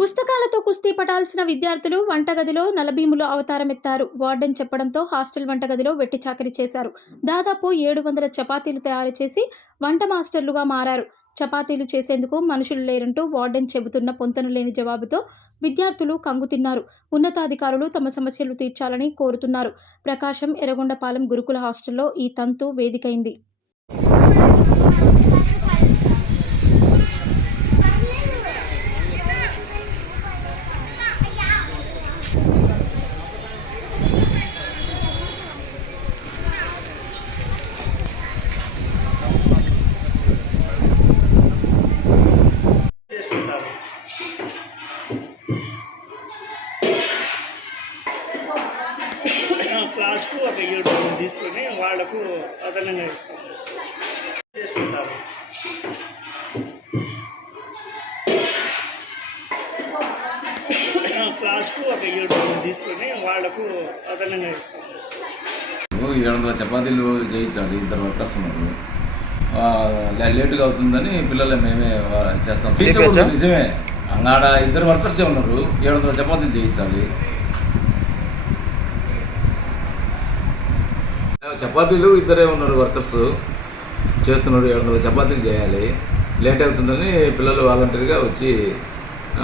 పుస్తకాలతో కుస్తీ పటాల్సిన విద్యార్థులు వంటగదిలో నలభీములు అవతారమెత్తారు. వార్డెన్ చెప్పడంతో హాస్టల్ వంటగదిలో వెట్టి చాకిరీ చేశారు. దాదాపు 700 చపాతీలు తయారు చేసి వంట మాస్టర్లుగా మారారు. చపాతీలు చేసేందుకు మనుషులు లేరంటూ వార్డెన్ చెబుతున్న పొంతన లేని జవాబుతో విద్యార్థులు కంగుతిన్నారు. ఉన్నతాధికారులు తమ సమస్యలు తీర్చాలని కోరుతున్నారు. ప్రకాశం ఎర్రగొండపాలెం గురుకుల హాస్టల్లో ఈ తంతు వేదికైంది. క్లాస్కు ఒక 7 తీసుకొని వాళ్లకు అదనంగా చేసుకుంటారు. క్లాస్కు ఒక 7 తీసుకొని వాళ్లకు అదనంగా 700 చపాతీలు చేయించాలి. 2 వర్కర్స్ ఉన్నారు. లేటుగా అవుతుందని పిల్లలు మేమే చేస్తాం. నిజమే, అంగాడ 2 వర్కర్సే ఉన్నారు. 700 చపాతీలు చేయించాలి. చపాతీలు 2 ఉన్నారు వర్కర్స్ చేస్తున్నారు. 700 చపాతీలు చేయాలి. లేట్ అవుతుందని పిల్లలు వాలంటీర్గా వచ్చి